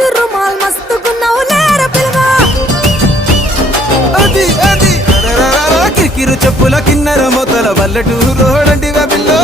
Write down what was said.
మస్తు రుమాల్ మస్తుకున్నావు లేర పిలగా అది అది కిరికిరు చెప్పుల కిన్నెర మొదల వల్లటూరు రోడంటివా పిల్లో